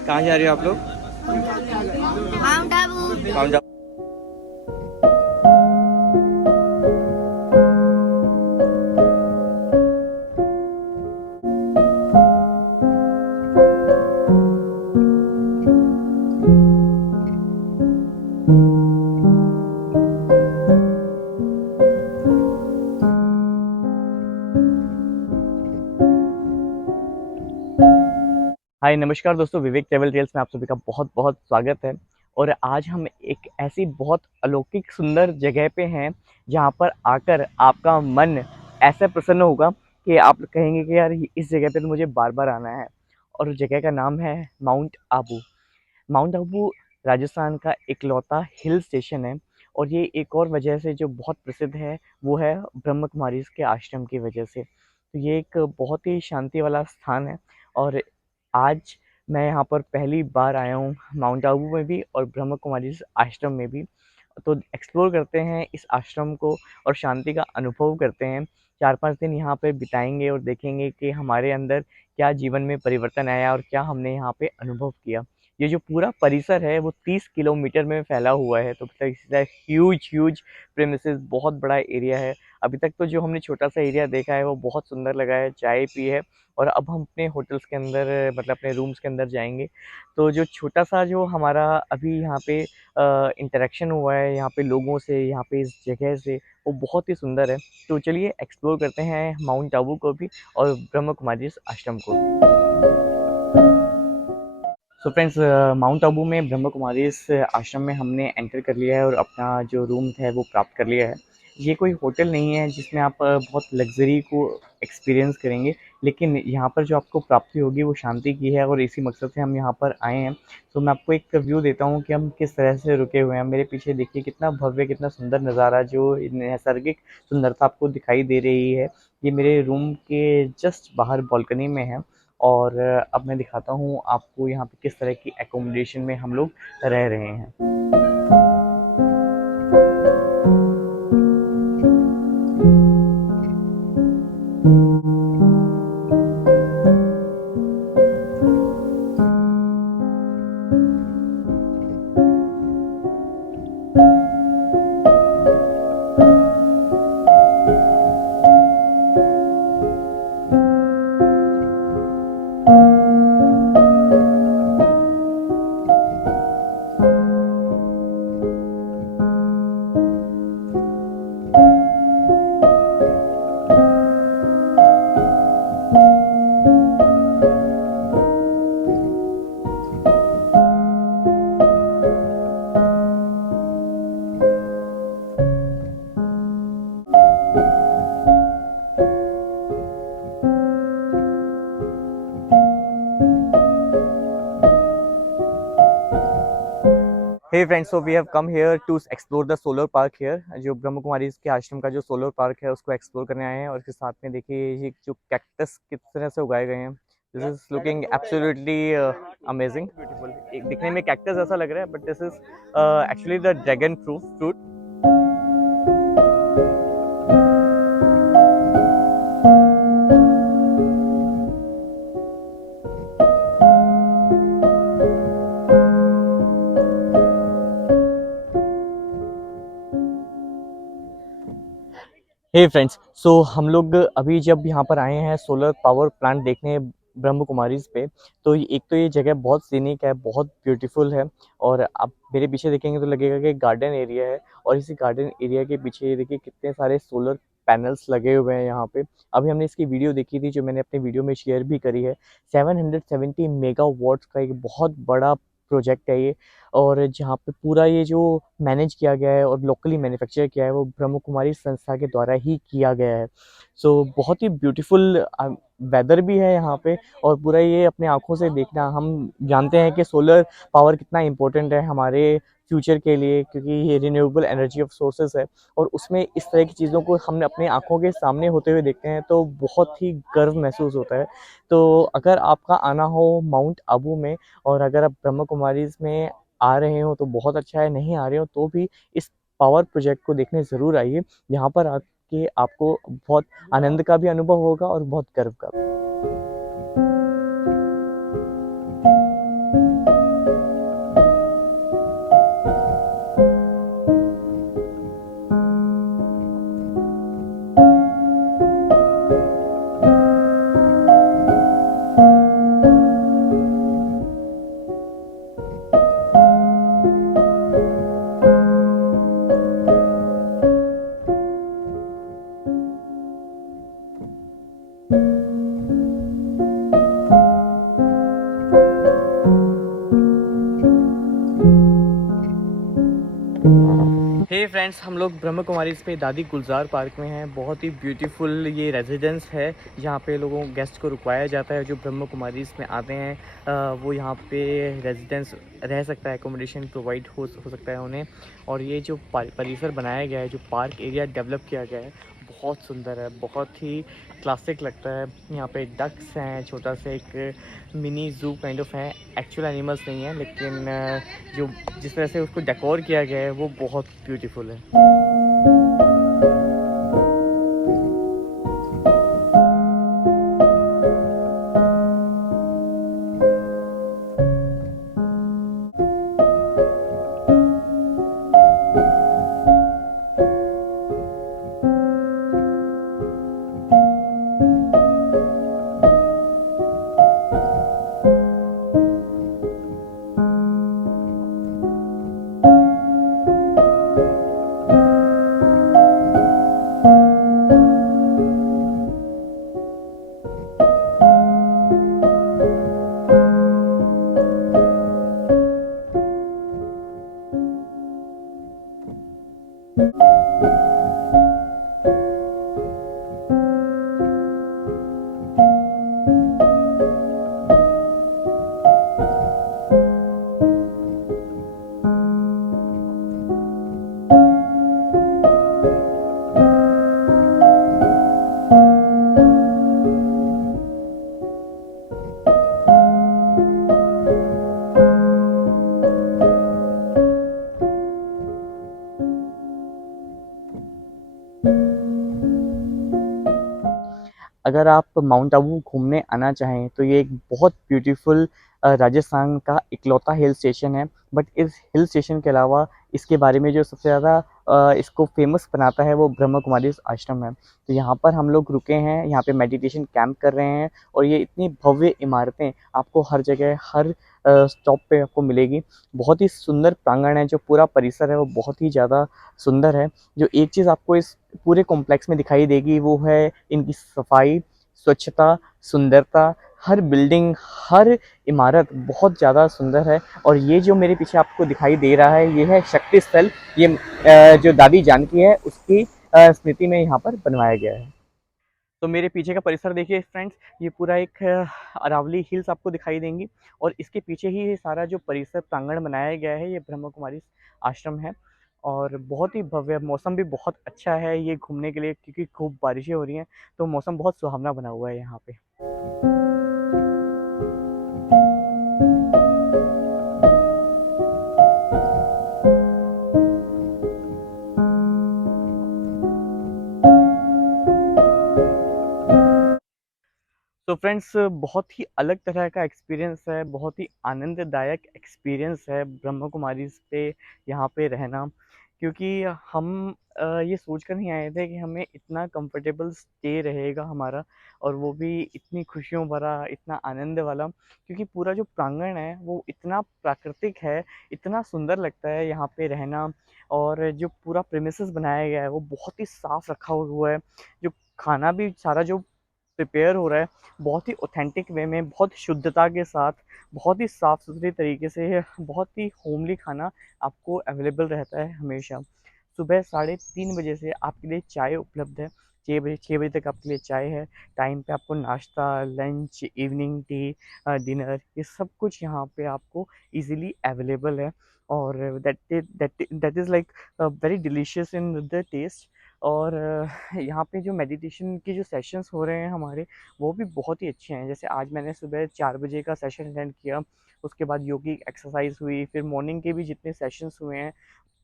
कहाँ जा रहे हो आप लोग? माउंट आबू। माउंट आबू। हाय नमस्कार दोस्तों, विवेक ट्रेवल टेल्स में आप सभी का बहुत बहुत स्वागत है। और आज हम एक ऐसी बहुत अलौकिक सुंदर जगह पे हैं जहाँ पर आकर आपका मन ऐसे प्रसन्न होगा कि आप कहेंगे कि यार इस जगह पे तो मुझे बार बार आना है। और उस जगह का नाम है माउंट आबू। माउंट आबू राजस्थान का इकलौता हिल स्टेशन है। और ये एक और वजह से जो बहुत प्रसिद्ध है वो है ब्रह्म कुमारीज के आश्रम की वजह से। तो ये एक बहुत ही शांति वाला स्थान है। और आज मैं यहाँ पर पहली बार आया हूँ, माउंट आबू में भी और ब्रह्म कुमारीज आश्रम में भी। तो एक्सप्लोर करते हैं इस आश्रम को और शांति का अनुभव करते हैं। 4-5 दिन यहाँ पे बिताएंगे और देखेंगे कि हमारे अंदर क्या जीवन में परिवर्तन आया और क्या हमने यहाँ पे अनुभव किया। ये जो पूरा परिसर है वो 30 किलोमीटर में फैला हुआ है, तो मतलब ह्यूज ह्यूज प्रेमिसेस, बहुत बड़ा एरिया है। अभी तक तो जो हमने छोटा सा एरिया देखा है वो बहुत सुंदर लगा है, चाय पी है। और अब हम अपने होटल्स के अंदर, मतलब अपने रूम्स के अंदर जाएंगे। तो जो छोटा सा जो हमारा अभी यहाँ पे इंटरेक्शन हुआ है यहाँ पे लोगों से, यहाँ पे इस जगह से, वो बहुत ही सुंदर है। तो चलिए एक्सप्लोर करते हैं माउंट आबू को भी और ब्रह्म कुमारी आश्रम को भी। सो फ्रेंड्स, माउंट आबू में ब्रह्म कुमारी इस आश्रम में हमने एंटर कर लिया है और अपना जो रूम है वो प्राप्त कर लिया है। ये कोई होटल नहीं है जिसमें आप बहुत लग्जरी को एक्सपीरियंस करेंगे, लेकिन यहाँ पर जो आपको प्राप्ति होगी वो शांति की है और इसी मकसद से हम यहाँ पर आए हैं। तो मैं आपको एक व्यू देता हूँ कि हम किस तरह से रुके हुए हैं। मेरे पीछे देखिए कितना भव्य, कितना सुंदर नज़ारा, जो नैसर्गिक सुंदरता आपको दिखाई दे रही है। ये मेरे रूम के जस्ट बाहर बालकनी में है। और अब मैं दिखाता हूँ आपको यहाँ पे किस तरह की एकोमोडेशन में हम लोग रह रहे हैं। Hey friends, so we have come here to explore the solar park here. जो ब्रह्म कुमारी के आश्रम का जो सोलर पार्क है उसको एक्सप्लोर करने आए हैं। और इसके साथ में देखिए ये जो कैक्टस किस तरह से उगाए गए हैं। This is looking absolutely amazing, beautiful. एक दिखने में कैक्टस ऐसा लग रहा है but this is actually the dragon fruit. Hey friends, so हम लोग अभी जब यहाँ पर आए हैं सोलर पावर प्लांट देखने ब्रह्म कुमारीज पे, तो एक तो ये जगह बहुत सीनिक है, बहुत ब्यूटीफुल है। और आप मेरे पीछे देखेंगे तो लगेगा कि गार्डन एरिया है। और इसी गार्डन एरिया के पीछे ये देखिए कितने सारे सोलर पैनल्स लगे हुए हैं यहाँ पे। अभी हमने इसकी वीडियो देखी थी जो मैंने अपने वीडियो में शेयर भी करी है। 770 मेगावाट्स का एक बहुत बड़ा प्रोजेक्ट है ये। और जहाँ पे पूरा ये जो मैनेज किया गया है और लोकली मैन्युफैक्चर किया है वो ब्रह्म कुमारी संस्था के द्वारा ही किया गया है। सो बहुत ही ब्यूटीफुल वेदर भी है यहाँ पे। और पूरा ये अपने आँखों से देखना, हम जानते हैं कि सोलर पावर कितना इम्पोर्टेंट है हमारे फ्यूचर के लिए, क्योंकि ये रिन्यूएबल एनर्जी ऑफ सोर्सेज है। और उसमें इस तरह की चीज़ों को हमने अपने आँखों के सामने होते हुए देखते हैं तो बहुत ही गर्व महसूस होता है। तो अगर आपका आना हो माउंट आबू में और अगर आप ब्रह्म कुमारीज में आ रहे हो तो बहुत अच्छा है, नहीं आ रहे हो तो भी इस पावर प्रोजेक्ट को देखने ज़रूर आइए। यहाँ पर आके आपको बहुत आनंद का भी अनुभव होगा और बहुत गर्व का भी। हे फ्रेंड्स, हम लोग ब्रह्म कुमारी पे दादी गुलजार पार्क में हैं। बहुत ही ब्यूटीफुल ये रेजिडेंस है जहाँ पे लोगों गेस्ट को रुकवाया जाता है जो ब्रह्म कुमारी में आते हैं। वो यहाँ पे रेजिडेंस रह सकता है, एकोमोडेशन प्रोवाइड हो सकता है उन्हें। और ये जो परिसर बनाया गया है, जो पार्क एरिया डेवलप किया गया है, बहुत सुंदर है, बहुत ही क्लासिक लगता है। यहाँ पे डक्स हैं, छोटा सा एक मिनी ज़ू काइंड ऑफ है। एक्चुअल एनिमल्स नहीं है, लेकिन जो जिस तरह से उसको डेकोर किया गया है वो बहुत ब्यूटीफुल है। अगर आप माउंट आबू घूमने आना चाहें तो ये एक बहुत ब्यूटीफुल राजस्थान का इकलौता हिल स्टेशन है। बट इस हिल स्टेशन के अलावा इसके बारे में जो सबसे ज़्यादा इसको फेमस बनाता है वो ब्रह्म कुमारी आश्रम है। तो यहाँ पर हम लोग रुके हैं, यहाँ पे मेडिटेशन कैंप कर रहे हैं। और ये इतनी भव्य इमारतें आपको हर जगह, हर स्टॉप पे आपको मिलेगी। बहुत ही सुंदर प्रांगण है, जो पूरा परिसर है वो बहुत ही ज़्यादा सुंदर है। जो एक चीज़ आपको इस पूरे कॉम्प्लेक्स में दिखाई देगी वो है इनकी सफाई, स्वच्छता, सुंदरता। हर बिल्डिंग, हर इमारत बहुत ज़्यादा सुंदर है। और ये जो मेरे पीछे आपको दिखाई दे रहा है ये है शक्ति स्थल। ये जो दादी जानकी है उसकी स्मृति में यहाँ पर बनवाया गया है। तो मेरे पीछे का परिसर देखिए फ्रेंड्स, ये पूरा एक अरावली हिल्स आपको दिखाई देंगी। और इसके पीछे ही ये सारा जो परिसर प्रांगण बनाया गया है, ये ब्रह्म कुमारी आश्रम है। और बहुत ही भव्य, मौसम भी बहुत अच्छा है ये घूमने के लिए, क्योंकि खूब बारिशें हो रही हैं, तो मौसम बहुत सुहावना बना हुआ है यहाँ पे। तो फ्रेंड्स, बहुत ही अलग तरह का एक्सपीरियंस है, बहुत ही आनंददायक एक्सपीरियंस है ब्रह्म कुमारीज़ पे यहाँ पे रहना। क्योंकि हम ये सोच कर नहीं आए थे कि हमें इतना कंफर्टेबल स्टे रहेगा हमारा, और वो भी इतनी खुशियों भरा, इतना आनंद वाला। क्योंकि पूरा जो प्रांगण है वो इतना प्राकृतिक है, इतना सुंदर लगता है यहाँ पे रहना। और जो पूरा प्रेमिसेस बनाया गया है वो बहुत ही साफ़ रखा हुआ है। जो खाना भी सारा जो प्रिपेयर हो रहा है, बहुत ही ऑथेंटिक वे में, बहुत शुद्धता के साथ, बहुत ही साफ़ सुथरे तरीके से, बहुत ही होमली खाना आपको अवेलेबल रहता है हमेशा। सुबह 3:30 बजे से आपके लिए चाय उपलब्ध है। 6 बजे तक आपके लिए चाय है। टाइम पे आपको नाश्ता, लंच, इवनिंग टी, डिनर, ये सब कुछ यहाँ पे आपको इजीली अवेलेबल है। और that is like very delicious in the taste. और यहाँ पे जो मेडिटेशन के जो सेशंस हो रहे हैं हमारे, वो भी बहुत ही अच्छे हैं। जैसे आज मैंने सुबह 4 बजे का सेशन अटेंड किया, उसके बाद योगिक एक्सरसाइज हुई, फिर मॉर्निंग के भी जितने सेशंस हुए हैं,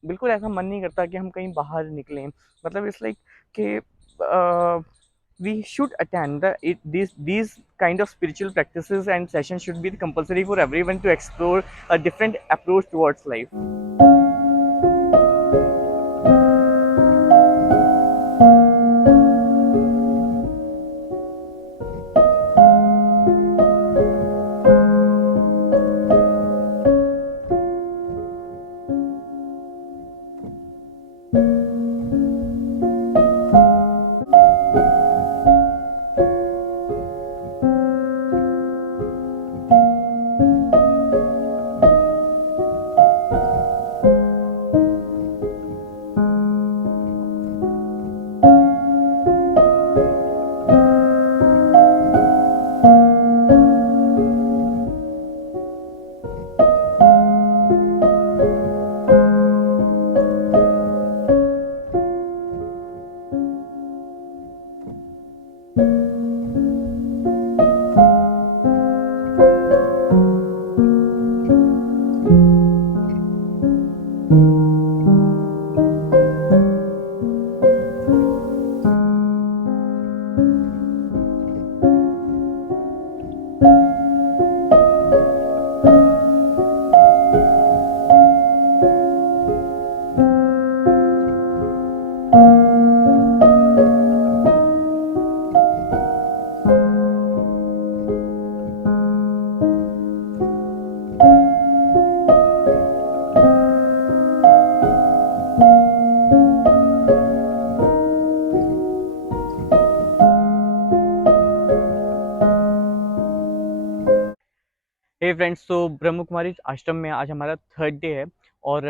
बिल्कुल ऐसा मन नहीं करता कि हम कहीं बाहर निकलें। मतलब इट्स लाइक कि we should attend these kind of spiritual practices, and sessions should be compulsory for everyone to explore a different approach towards life. Hey friends, तो ब्रह्म कुमारी आश्रम में आज हमारा थर्ड डे है और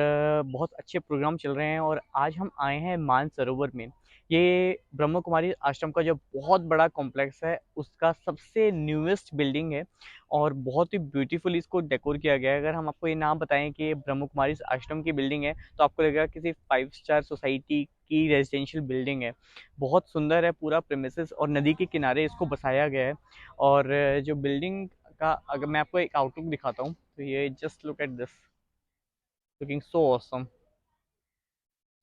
बहुत अच्छे प्रोग्राम चल रहे हैं और आज हम आए हैं मानसरोवर में। ये ब्रह्म कुमारी आश्रम का जो बहुत बड़ा कॉम्प्लेक्स है उसका सबसे न्यूएस्ट बिल्डिंग है और बहुत ही ब्यूटीफुल इसको डेकोर किया गया है। अगर हम आपको ये नाम बताएं कि ये ब्रह्म कुमारी आश्रम की बिल्डिंग है तो आपको लगेगा किसी 5 स्टार सोसाइटी की रेजिडेंशियल बिल्डिंग है। बहुत सुंदर है पूरा प्रेमिसेस और नदी के किनारे इसको बसाया गया है। और जो बिल्डिंग का अगर मैं आपको एक आउटलुक दिखाता हूँ तो ये just look at this, looking so awesome.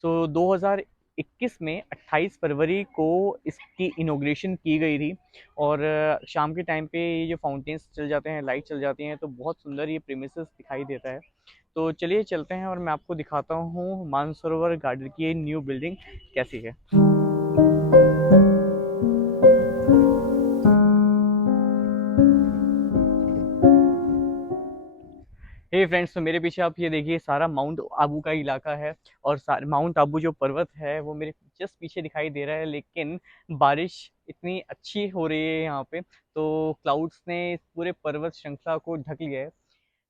तो 2021 में 28 फरवरी को इसकी इनॉग्रेशन की गई थी और शाम के टाइम पे ये जो फाउंटेन्स चल जाते हैं, लाइट चल जाती हैं, तो बहुत सुंदर ये प्रीमिसेस दिखाई देता है। तो चलिए चलते हैं और मैं आपको दिखाता हूँ मानसरोवर गार्डन की ये न्यू बिल्डिंग कैसी है। हे फ्रेंड्स, तो मेरे पीछे आप ये देखिए सारा माउंट आबू का इलाका है और माउंट आबू जो पर्वत है वो मेरे जस्ट पीछे दिखाई दे रहा है, लेकिन बारिश इतनी अच्छी हो रही है यहाँ पे तो क्लाउड्स ने इस पूरे पर्वत श्रृंखला को ढक लिया है।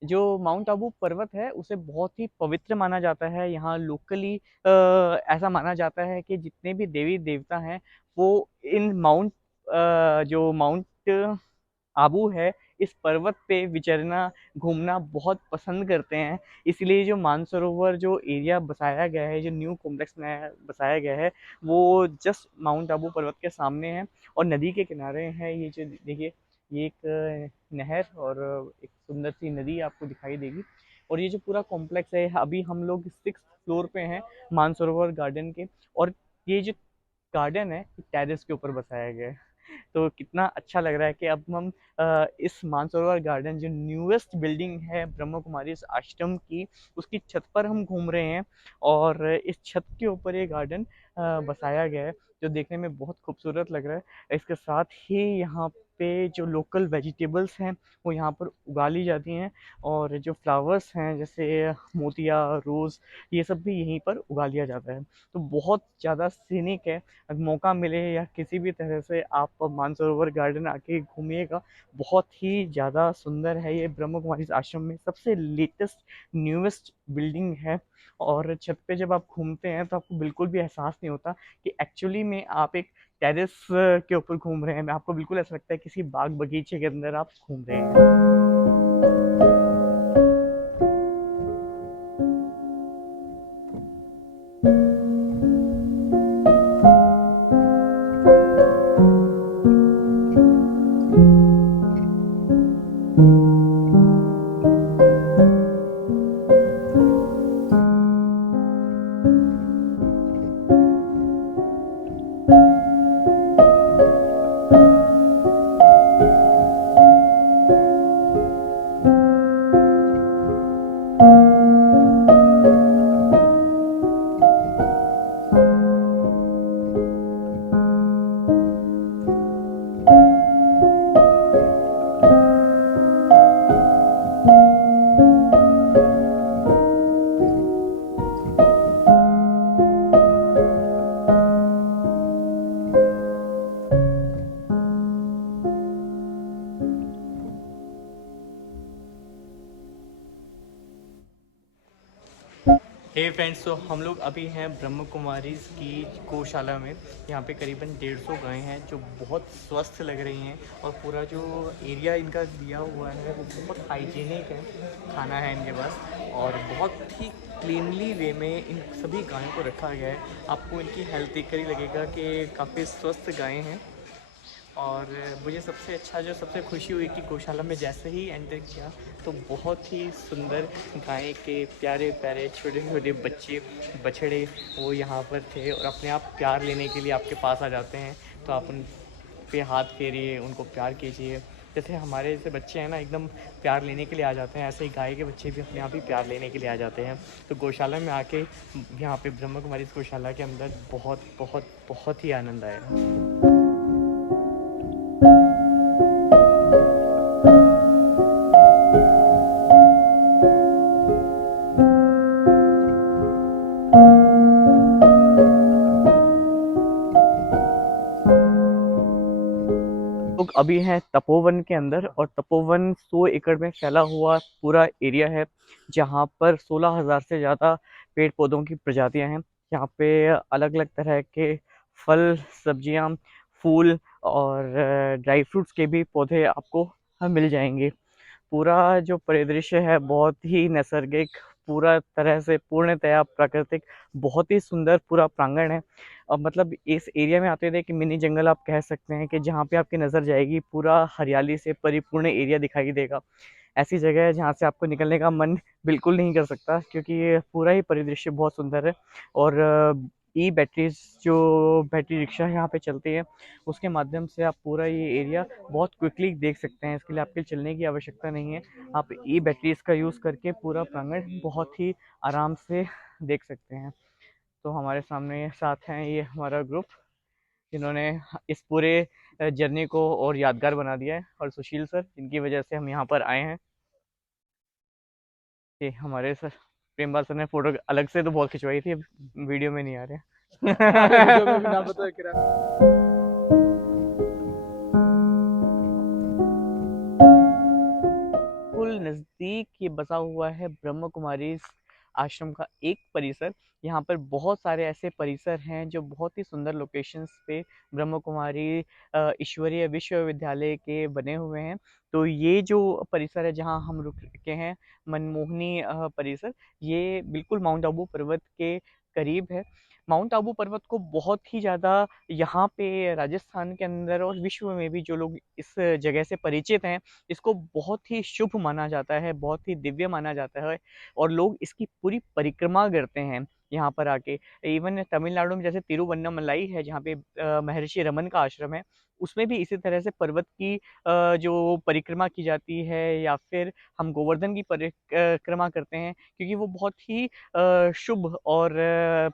जो माउंट आबू पर्वत है उसे बहुत ही पवित्र माना जाता है। यहाँ लोकली ऐसा माना जाता है कि जितने भी देवी देवता हैं वो इन जो माउंट आबू है इस पर्वत पे विचरना, घूमना बहुत पसंद करते हैं। इसलिए जो मानसरोवर जो एरिया बसाया गया है, जो न्यू कॉम्प्लेक्स नया बसाया गया है, वो जस्ट माउंट आबू पर्वत के सामने है और नदी के किनारे है। ये जो देखिए, ये एक नहर और एक सुंदर सी नदी आपको दिखाई देगी। और ये जो पूरा कॉम्प्लेक्स है, अभी हम लोग 6th फ्लोर पे हैं मानसरोवर गार्डन के। और ये जो गार्डन है टेरेस के ऊपर बसाया गया है। तो कितना अच्छा लग रहा है कि अब हम इस मानसरोवर गार्डन जो न्यूएस्ट बिल्डिंग है ब्रह्म कुमारी इस आश्रम की, उसकी छत पर हम घूम रहे हैं और इस छत के ऊपर ये गार्डन बसाया गया है जो देखने में बहुत खूबसूरत लग रहा है। इसके साथ ही यहाँ पे जो लोकल वेजिटेबल्स हैं वो यहाँ पर उगा ली जाती हैं और जो फ्लावर्स हैं जैसे मोतिया, रोज़, ये सब भी यहीं पर उगा लिया जाता है। तो बहुत ज़्यादा सीनिक है। अगर मौका मिले या किसी भी तरह से आप मानसरोवर गार्डन आके घूमिएगा, बहुत ही ज़्यादा सुंदर है। ये ब्रह्म कुमारी आश्रम में सबसे लेटेस्ट न्यूएस्ट बिल्डिंग है और छत पे जब आप घूमते हैं तो आपको बिल्कुल भी एहसास नहीं होता कि एक्चुअली में आप एक टेरेस के ऊपर घूम रहे हैं। आपको बिल्कुल ऐसा लगता है किसी बाग बगीचे के अंदर आप घूम रहे हैं। हे फ्रेंड्स, तो हम लोग अभी हैं ब्रह्म कुमारी की गौशाला में। यहाँ पे करीबन 150 गायें हैं जो बहुत स्वस्थ लग रही हैं और पूरा जो एरिया इनका दिया हुआ है वो बहुत हाइजीनिक है। खाना है इनके पास और बहुत ही क्लीनली वे में इन सभी गायों को रखा गया है। आपको इनकी हेल्थ देखकर ही लगेगा कि काफ़ी स्वस्थ गायें हैं। और मुझे सबसे अच्छा जो सबसे खुशी हुई कि गौशाला में जैसे ही एंटर किया तो बहुत ही सुंदर गाय के प्यारे प्यारे छोटे छोटे बच्चे, बछड़े वो यहाँ पर थे और अपने आप प्यार लेने के लिए आपके पास आ जाते हैं। तो आप उन पे हाथ फेरिए, उनको प्यार कीजिए। जैसे हमारे जैसे बच्चे हैं ना, एकदम प्यार लेने के लिए आ जाते हैं, ऐसे ही गाय के बच्चे भी अपने आप ही प्यार लेने के लिए आ जाते हैं। तो गौशाला में आके यहाँ पे ब्रह्म कुमारी गौशाला के अंदर बहुत बहुत बहुत ही आनंद आया। लोग अभी हैं तपोवन के अंदर, और तपोवन 100 एकड़ में फैला हुआ पूरा एरिया है, जहाँ पर 16,000 से ज़्यादा पेड़ पौधों की प्रजातियां हैं। यहाँ पे अलग अलग तरह के फल, सब्जियां, फूल और ड्राई फ्रूट्स के भी पौधे आपको मिल जाएंगे। पूरा जो परिदृश्य है बहुत ही नैसर्गिक, पूरा तरह से पूर्णतया प्राकृतिक, बहुत ही सुंदर पूरा प्रांगण है। मतलब इस एरिया में आते देख कि मिनी जंगल आप कह सकते हैं, कि जहाँ पे आपकी नज़र जाएगी पूरा हरियाली से परिपूर्ण एरिया दिखाई देगा। ऐसी जगह है जहाँ से आपको निकलने का मन बिल्कुल नहीं कर सकता, क्योंकि ये पूरा ही परिदृश्य बहुत सुंदर है। और ई बैटरीज, जो बैटरी रिक्शा यहाँ पे चलती है, उसके माध्यम से आप पूरा ये एरिया बहुत क्विकली देख सकते हैं। इसके लिए आपके चलने की आवश्यकता नहीं है, आप ई बैटरीज का यूज़ करके पूरा प्रांगण बहुत ही आराम से देख सकते हैं। तो हमारे सामने साथ हैं ये हमारा ग्रुप, जिन्होंने इस पूरे जर्नी को और यादगार बना दिया है, और सुशील सर, जिनकी वजह से हम यहाँ पर आए हैं। कि हमारे सर प्रेमपाल सर ने फोटो अलग से तो बहुत खिंचवाई थी, वीडियो में नहीं आ रहे। वीडियो में भी ना बताओ क्या। बिल्कुल नज़दीक ये बसा हुआ है ब्रह्म कुमारी आश्रम का एक परिसर। यहाँ पर बहुत सारे ऐसे परिसर हैं जो बहुत ही सुंदर लोकेशंस पे ब्रह्म कुमारी ईश्वरीय विश्वविद्यालय के बने हुए हैं। तो ये जो परिसर है जहाँ हम रुक के हैं, मनमोहनी परिसर, ये बिल्कुल माउंट आबू पर्वत के करीब है। माउंट आबू पर्वत को बहुत ही ज़्यादा यहाँ पे राजस्थान के अंदर और विश्व में भी जो लोग इस जगह से परिचित हैं, इसको बहुत ही शुभ माना जाता है, बहुत ही दिव्य माना जाता है, और लोग इसकी पूरी परिक्रमा करते हैं यहाँ पर आके। इवन तमिलनाडु में जैसे तिरुवन्नमलाई है, जहाँ पे महर्षि रमन का आश्रम है, उसमें भी इसी तरह से पर्वत की जो परिक्रमा की जाती है, या फिर हम गोवर्धन की परिक्रमा करते हैं, क्योंकि वो बहुत ही शुभ और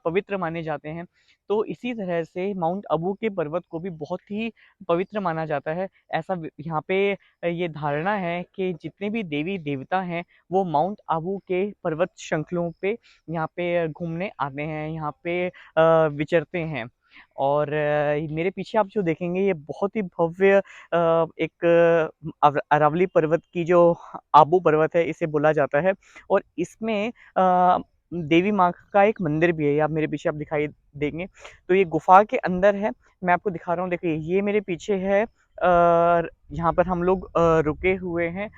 पवित्र माने जाते हैं। तो इसी तरह से माउंट आबू के पर्वत को भी बहुत ही पवित्र माना जाता है। ऐसा यहाँ पे ये धारणा है कि जितने भी देवी देवता हैं, वो माउंट आबू के पर्वत श्रृंखलों पे यहाँ पे घूमने आते हैं, यहाँ पे विचरते हैं। और मेरे पीछे आप जो देखेंगे, ये बहुत ही भव्य एक अरावली पर्वत की जो आबू पर्वत है, इसे बोला जाता है। और इसमें देवी माँ का एक मंदिर भी है, आप मेरे पीछे आप दिखाई देंगे। तो ये गुफा के अंदर है, मैं आपको दिखा रहा हूँ, देखिए ये मेरे पीछे है। यहाँ पर हम लोग रुके हुए हैं,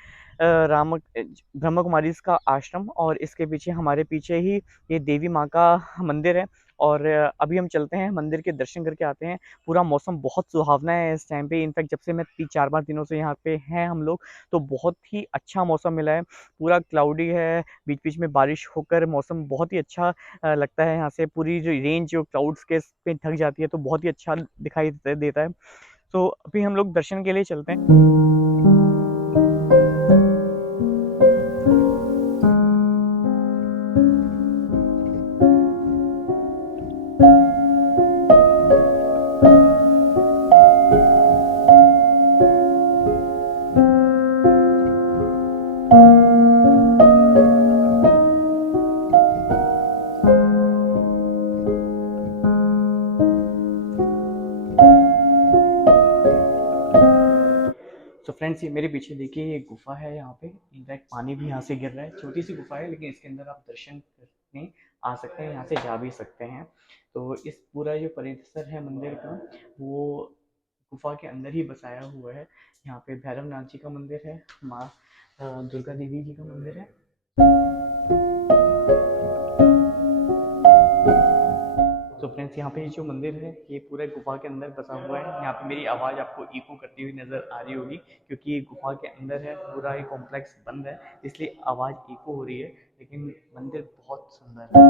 ब्रह्म कुमारी का आश्रम, और इसके पीछे, हमारे पीछे ही ये देवी माँ का मंदिर है। और अभी हम चलते हैं मंदिर के दर्शन करके आते हैं। पूरा मौसम बहुत सुहावना है इस टाइम पे, इनफैक्ट जब से मैं 3-4 दिनों से यहाँ पे हैं हम लोग, तो बहुत ही अच्छा मौसम मिला है। पूरा क्लाउडी है, बीच बीच में बारिश होकर मौसम बहुत ही अच्छा लगता है। यहाँ से पूरी जो रेंज जो क्लाउड्स के पे ढक जाती है, तो बहुत ही अच्छा दिखाई देता है। तो अभी हम लोग दर्शन के लिए चलते हैं। तो फ्रेंड्स, ये मेरे पीछे देखिए, ये गुफा है, यहाँ पे इनफैक्ट पानी भी यहाँ से गिर रहा है। छोटी सी गुफा है, लेकिन इसके अंदर आप दर्शन करने आ सकते हैं, यहाँ से जा भी सकते हैं। तो इस पूरा जो परिसर है मंदिर का, वो गुफा के अंदर ही बसाया हुआ है। यहाँ पे भैरव नाथ जी का मंदिर है, माँ दुर्गा देवी जी का मंदिर है। तो फ्रेंड्स, यहाँ पे ये जो मंदिर है, ये पूरे गुफा के अंदर बसा हुआ है। यहाँ पे मेरी आवाज़ आपको इको करती हुई नज़र आ रही होगी, क्योंकि ये गुफा के अंदर है, पूरा ये कॉम्प्लेक्स बंद है, इसलिए आवाज़ इको हो रही है, लेकिन मंदिर बहुत सुंदर है।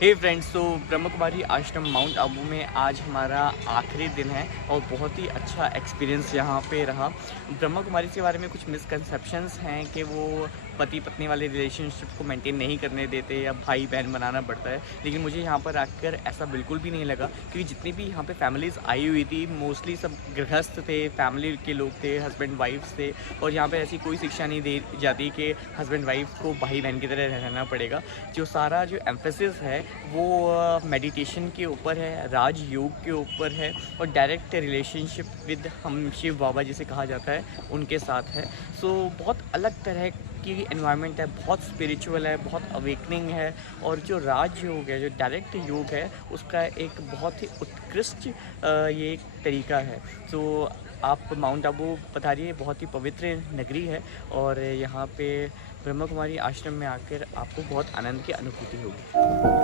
हे फ्रेंड्स, तो ब्रह्म कुमारी आश्रम माउंट आबू में आज हमारा आखिरी दिन है, और बहुत ही अच्छा एक्सपीरियंस यहाँ पे रहा। ब्रह्म कुमारी के बारे में कुछ मिसकंसेप्शंस हैं कि वो पति पत्नी वाले रिलेशनशिप को मेंटेन नहीं करने देते या भाई बहन बनाना पड़ता है। लेकिन मुझे यहाँ पर आकर ऐसा बिल्कुल भी नहीं लगा, क्योंकि जितनी भी यहाँ पे फैमिलीज़ आई हुई थी मोस्टली सब गृहस्थ थे, फैमिली के लोग थे, हस्बैंड वाइफ्स थे। और यहाँ पे ऐसी कोई शिक्षा नहीं दी जाती कि हस्बैंड वाइफ को भाई बहन की तरह रहना पड़ेगा। जो सारा जो एम्फेसिस है वो मेडिटेशन के ऊपर है, राजयोग के ऊपर है और डायरेक्ट रिलेशनशिप विद हम शिव बाबा जिसे कहा जाता है उनके साथ है। सो बहुत अलग तरह की एनवायरनमेंट है, बहुत स्पिरिचुअल है, बहुत अवेकनिंग है। और जो राजयोग है, जो डायरेक्ट योग है, उसका एक बहुत ही उत्कृष्ट ये एक तरीका है। सो आप माउंट आबू पधारिए, बहुत ही पवित्र नगरी है और यहाँ पे ब्रह्मा कुमारी आश्रम में आकर आपको बहुत आनंद की अनुभूति होगी।